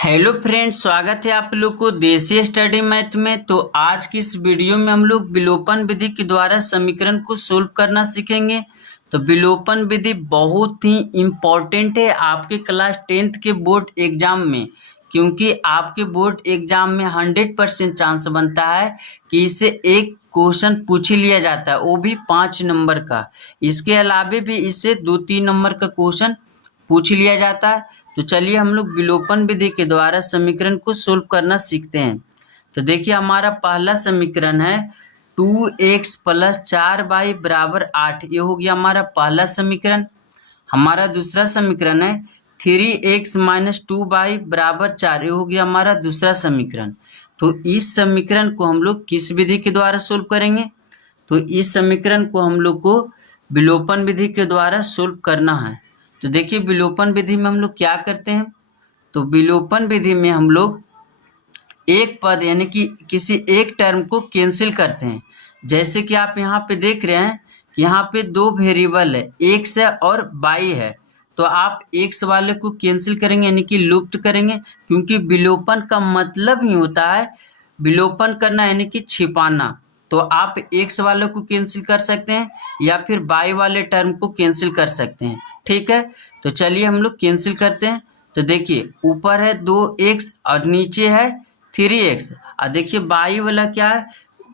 Hello friends, स्वागत है आप लोग को देसी स्टडी मैथ में। तो आज की इस वीडियो में हम लोग विलोपन विधि के द्वारा समीकरण को सोल्व करना सीखेंगे। तो विलोपन विधि बहुत ही इम्पोर्टेंट है आपके क्लास 10th के बोर्ड एग्जाम में, क्योंकि आपके बोर्ड एग्जाम में 100% चांस बनता है कि इससे एक क्वेश्चन पूछ ही लिया जाता है, वो भी 5 नंबर का। इसके अलावे भी इससे 2-3 नंबर का क्वेश्चन पूछ लिया जाता है। तो चलिए हम लोग विलोपन विधि के द्वारा समीकरण को सोल्व करना सीखते हैं। तो देखिए हमारा पहला समीकरण है 2x प्लस 4y बराबर 8। ये हो गया हमारा पहला समीकरण। हमारा दूसरा समीकरण है 3x माइनस 2y बराबर 4। ये हो गया हमारा दूसरा समीकरण। तो इस समीकरण को हम लोग किस विधि के द्वारा सोल्व करेंगे? तो इस समीकरण को हम लोग को विलोपन विधि के द्वारा सोल्व करना है। तो देखिए विलोपन विधि में हम लोग क्या करते हैं। तो विलोपन विधि में हम लोग एक पद यानी कि किसी एक टर्म को कैंसिल करते हैं। जैसे कि आप यहाँ पे देख रहे हैं कि यहाँ पे दो वेरिएबल है, एक्स है और वाई है। तो आप एक्स वाले को कैंसिल करेंगे यानी कि लुप्त करेंगे, क्योंकि विलोपन का मतलब ही होता है विलोपन करना यानी कि छिपाना। तो आप एक्स वाले को कैंसिल कर सकते हैं या फिर वाई वाले टर्म को कैंसिल कर सकते हैं। ठीक है, तो चलिए हम लोग कैंसिल करते हैं। तो देखिए ऊपर है 2x और नीचे है 3x। और देखिए बाई वाला क्या है,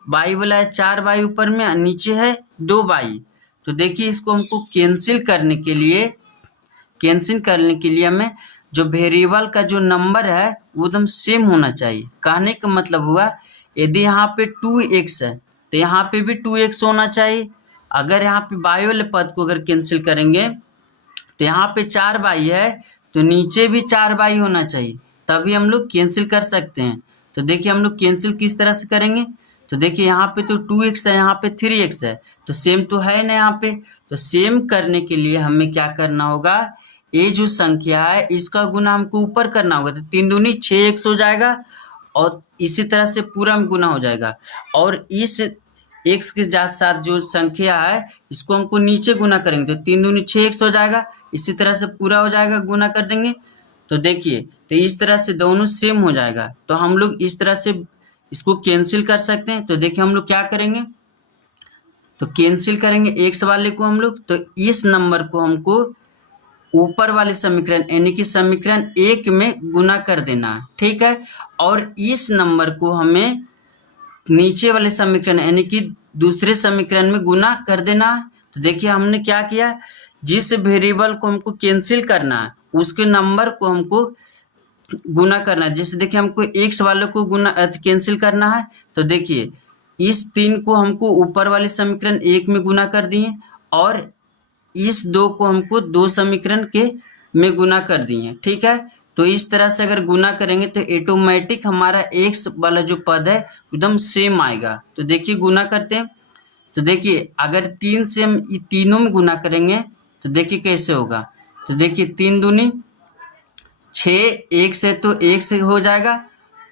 बाई वाला है 4y ऊपर में, नीचे है 2y। तो देखिए इसको हमको कैंसिल करने के लिए हमें जो वेरिएबल का जो नंबर है वो एकदम सेम होना चाहिए। कहने का मतलब हुआ यदि यहाँ पे 2x है तो यहाँ पे भी 2x होना चाहिए। अगर यहाँ पे बाई वाले पद को अगर कैंसिल करेंगे तो यहाँ पे 4y है तो नीचे भी 4y होना चाहिए, तभी हम लोग कैंसिल कर सकते हैं। तो देखिए हम लोग कैंसिल किस तरह से करेंगे। तो देखिए यहाँ पे तो 2x है, यहाँ पे 3x है, तो सेम तो है ना यहाँ पे। तो सेम करने के लिए हमें क्या करना होगा, ये जो संख्या है इसका गुना हमको ऊपर करना होगा। तो 3 दूनी 6x हो जाएगा और इसी तरह से पूरा में गुना हो जाएगा। और इस x के साथ जो संख्या है इसको हमको नीचे गुना करेंगे तो 3 दूनी 6x हो जाएगा। इसी तरह से पूरा हो जाएगा, गुना कर देंगे। तो देखिए तो इस तरह से दोनों सेम हो जाएगा। तो हम लोग इस तरह से इसको कैंसिल कर सकते हैं। तो देखिए हम लोग क्या करेंगे, तो कैंसिल करेंगे एक्स वाले को हम लोग। तो इस नंबर को हमको ऊपर वाले समीकरण यानी कि समीकरण 1 में गुना कर देना है। ठीक है, और इस नंबर को हमें नीचे वाले समीकरण यानी कि दूसरे समीकरण में गुना कर देना है। तो देखिए हमने क्या किया, जिस वेरिएबल को हमको कैंसिल करना है उसके नंबर को हमको गुना करना है। जैसे देखिए हमको एक्स वाले को गुना कैंसिल करना है। तो देखिए इस 3 को हमको ऊपर वाले समीकरण 1 में गुना कर दिए और इस 2 को हमको 2 समीकरण के में गुना कर दिए। ठीक है, तो इस तरह से अगर गुना करेंगे तो ऑटोमेटिक हमारा एक्स वाला जो पद है एकदम सेम आएगा। तो देखिए गुना करते हैं। तो देखिए अगर 3 से हम तीनों में गुना करेंगे तो देखिए कैसे होगा। तो देखिए 3 दूनी 6, 1 से तो 1 से हो जाएगा,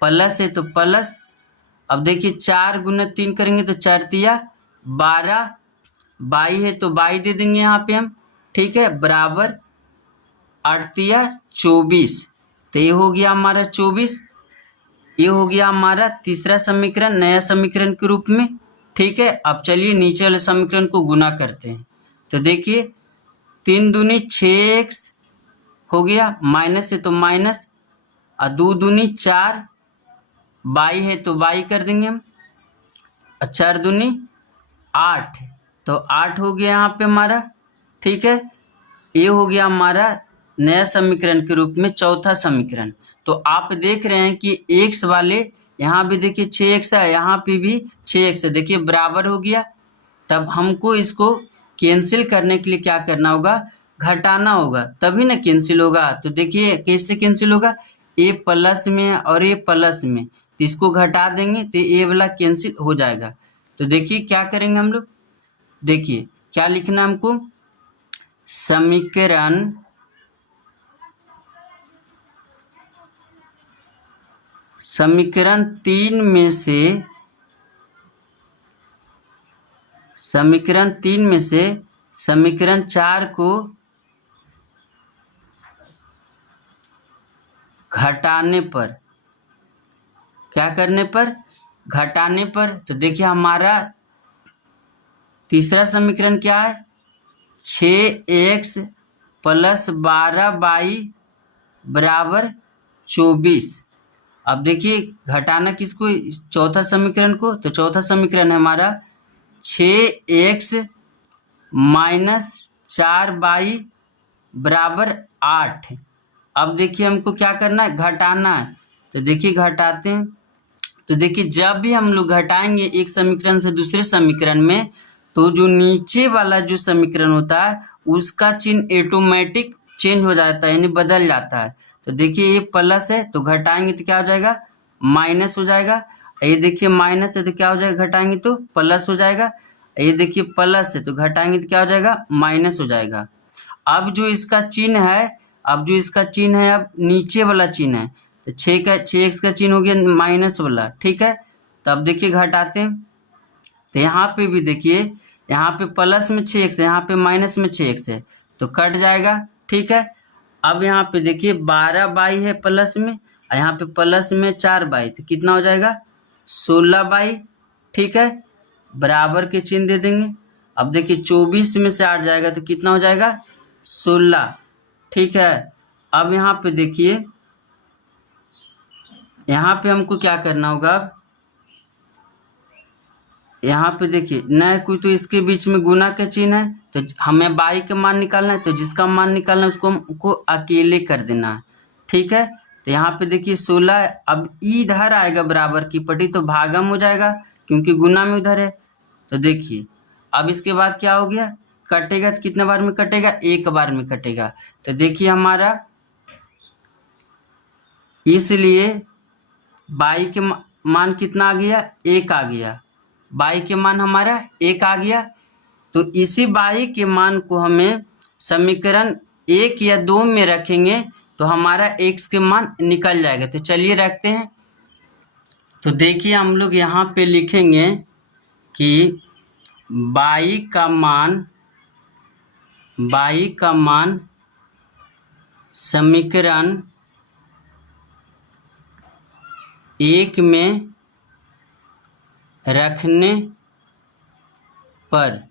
प्लस है तो प्लस। अब देखिए 4 गुना 3 करेंगे तो 4 तिया 12, बाई है तो बाई दे देंगे यहाँ पे हम। ठीक है, बराबर 8 तिया 24। तो ये हो गया हमारा 24। ये हो गया हमारा तीसरा समीकरण नया समीकरण के रूप में। ठीक है, अब चलिए नीचे वाले समीकरण को गुना करते हैं। तो देखिए 3 दूनी 6x हो गया, माइनस है तो माइनस, और 2 दूनी 4, बाई है तो बाई कर देंगे हम, और 4 दूनी 8, तो 8 हो गया यहाँ पे हमारा। ठीक है, ये हो गया हमारा नया समीकरण के रूप में चौथा समीकरण। तो आप देख रहे हैं कि एक्स वाले यहाँ भी देखिए 6x है, यहाँ पे भी 6x है, देखिए बराबर हो गया। तब हमको इसको कैंसिल करने के लिए क्या करना होगा, घटाना होगा, तभी ना कैंसिल होगा। तो देखिए कैसे कैंसिल होगा, ए प्लस में और ए प्लस में, तो इसको घटा देंगे तो ए वाला कैंसिल हो जाएगा। तो देखिए क्या करेंगे हम लोग, देखिए क्या लिखना हमको, समीकरण समीकरण 3 में से समीकरण 4 को घटाने पर, क्या करने पर, घटाने पर। तो देखिए हमारा तीसरा समीकरण क्या है, 6x + 12y बराबर 24। अब देखिए घटाना किसको, चौथा समीकरण को। तो चौथा समीकरण है हमारा 6x - 4y बराबर 8। अब देखिए हमको क्या करना है, घटाना है। तो देखिए घटाते हैं। तो देखिए जब भी हम लोग घटाएंगे एक समीकरण से दूसरे समीकरण में, तो जो नीचे वाला जो समीकरण होता है उसका चिन्ह ऑटोमेटिक चेंज हो जाता है, यानी बदल जाता है। तो देखिए ये प्लस है तो घटाएंगे तो क्या हो जाएगा, माइनस हो जाएगा। ये देखिए माइनस है तो क्या हो जाएगा, घटाएंगे तो प्लस हो जाएगा। ये देखिए प्लस है तो घटाएंगे तो क्या हो जाएगा, माइनस हो जाएगा। अब जो इसका चिन्ह है, अब नीचे वाला चिन्ह है। तो 6x का चिन्ह हो गया माइनस वाला, ठीक है। तो अब देखिए घटाते हैं। तो यहाँ पे भी देखिए, यहाँ पे प्लस में 6x है, यहाँ पे माइनस में 6x है, तो कट जाएगा, ठीक है। अब यहाँ पे देखिए 12y है प्लस में, और यहाँ पे प्लस में 4y, तो कितना हो जाएगा, 16y, ठीक है। बराबर के चिन्ह दे देंगे। अब देखिए 24 में से 8 जाएगा तो कितना हो जाएगा, 16, ठीक है। अब यहाँ पे देखिए, यहाँ पे हमको क्या करना होगा, अब यहाँ पे देखिए न कोई तो इसके बीच में गुना का चिन्ह है, तो हमें y का मान निकालना है। तो जिसका मान निकालना है उसको हमको अकेले कर देना है, ठीक है। तो यहाँ पे देखिए 16 है। अब इधर आएगा बराबर की पट्टी तो भागम हो जाएगा, क्योंकि गुना में उधर है। तो देखिए अब इसके बाद क्या हो गया, कटेगा तो कितने बार में कटेगा, एक बार में कटेगा। तो देखिए हमारा इसलिए y के मान कितना आ गया, 1 आ गया। y के मान हमारा 1 आ गया। तो इसी y के मान को हमें समीकरण 1 या 2 में रखेंगे तो हमारा x के मान निकल जाएगा। तो चलिए रखते हैं। तो देखिए हम लोग यहाँ पे लिखेंगे कि y का मान समीकरण 1 में रखने पर,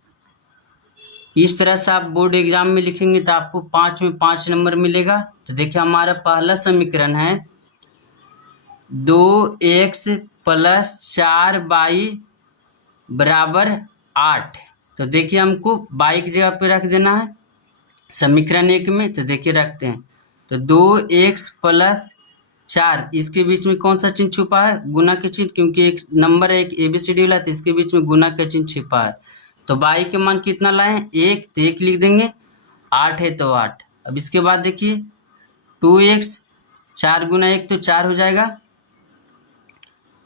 इस तरह से आप बोर्ड एग्जाम में लिखेंगे तो आपको 5 में 5 नंबर मिलेगा। तो देखिए हमारा पहला समीकरण है 2x + 4y बराबर 8। तो देखिए हमको y की जगह पे रख देना है समीकरण 1 में। तो देखिए रखते हैं। तो 2x + 4, इसके बीच में कौन सा चिन्ह छुपा है, गुना के चिन्ह, क्योंकि एक नंबर है, एक ABCD वाला, तो इसके बीच में गुना का चिन्ह छिपा है। तो y के मान कितना लाए, 1, तो 1 लिख देंगे, 8 है तो 8। अब इसके बाद देखिए 2x, 4 गुना 1 तो 4 हो जाएगा।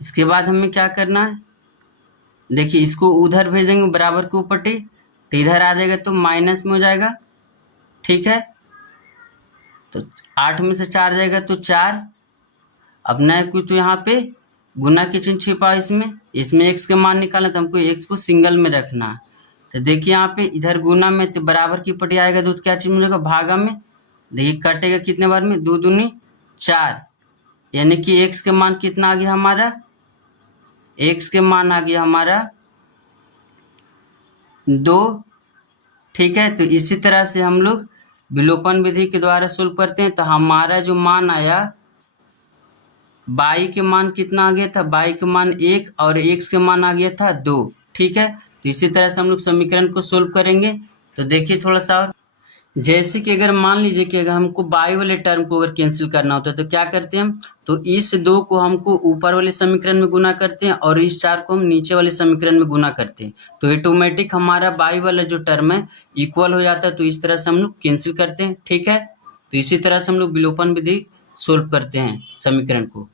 इसके बाद हमें क्या करना है, देखिए इसको उधर भेज देंगे बराबर के ऊपर, तो इधर आ जाएगा तो माइनस में हो जाएगा, ठीक है। तो 8 में से 4 जाएगा तो 4। अब नया कुछ तो यहाँ पे गुना के चिन्ह छिपा है, इसमें x के मान निकालना, तो हमको x को सिंगल में रखना है। तो देखिए यहाँ पे इधर गुना में तो बराबर की पट्टी आएगा, तो क्या चिन्ह मिलेगा, भागा में। देखिए कटेगा कितने बार में, 2 दूनी 4, यानी कि x के मान कितना आ गया हमारा, x के मान आ गया हमारा 2, ठीक है। तो इसी तरह से हम लोग विलोपन विधि के द्वारा सोल्व करते हैं। तो हमारा जो मान आया, y के मान कितना आ गया था, y के मान 1 और x के मान आ गया था 2, ठीक है। तो इसी तरह से हम लोग समीकरण को सोल्व करेंगे। तो देखिए थोड़ा सा और, जैसे कि अगर मान लीजिए कि अगर हमको y वाले टर्म को अगर कैंसिल करना होता है तो क्या करते हैं हम, तो इस 2 को हमको ऊपर वाले समीकरण में गुना करते हैं और इस 4 को हम नीचे वाले समीकरण में गुना करते हैं। तो ऑटोमेटिक हमारा y वाला जो टर्म है इक्वल हो जाता है। तो इस तरह से हम लोग कैंसिल करते हैं, ठीक है। तो इसी तरह से हम लोग विलोपन विधि सोल्व करते हैं समीकरण को।